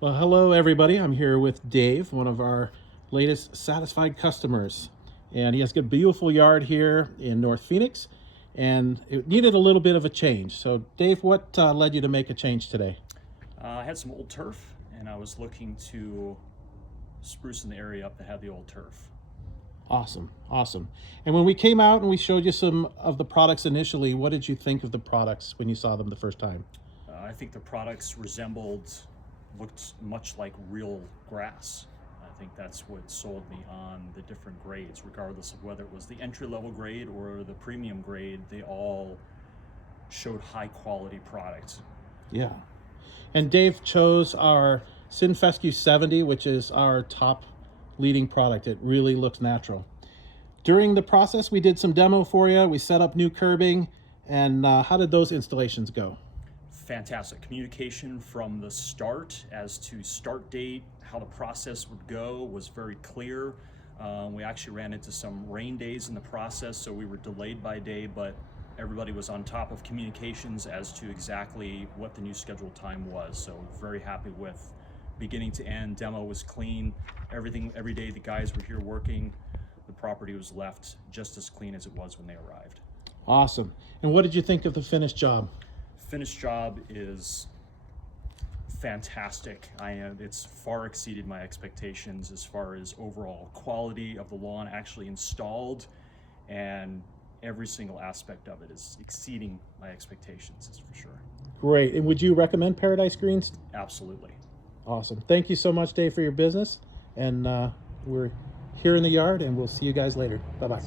Well, hello everybody. I'm here with Dave, one of our latest satisfied customers. And he has a beautiful yard here in North Phoenix, and it needed a little bit of a change. So Dave, what led you to make a change today? I had some old turf, and I was looking to spruce in the area up that had the old turf. Awesome, awesome. And when we came out and we showed you some of the products initially, what did you think of the products when you saw them the first time? I think the products looked much like real grass. I think that's what sold me on the different grades, regardless of whether it was the entry-level grade or the premium grade. They all showed high-quality products. Yeah. And Dave chose our SYNFescue 70, which is our top leading product. It really looks natural. During the process, we did some demo for you. We set up new curbing. And how did those installations go? Fantastic communication from the start as to start date, how the process would go was very clear. We actually ran into some rain days in the process, so we were delayed by a day, but everybody was on top of communications as to exactly what the new scheduled time was. So very happy with beginning to end. Demo was clean. Everything, every day the guys were here working, the property was left just as clean as it was when they arrived. Awesome. And what did you think of the finished job? Finished job is fantastic. It's far exceeded my expectations as far as overall quality of the lawn actually installed, and every single aspect of it is exceeding my expectations, is for sure. Great. And would you recommend Paradise Greens? Absolutely. Awesome. Thank you so much, Dave, for your business. And we're here in the yard, and we'll see you guys later. Bye-bye.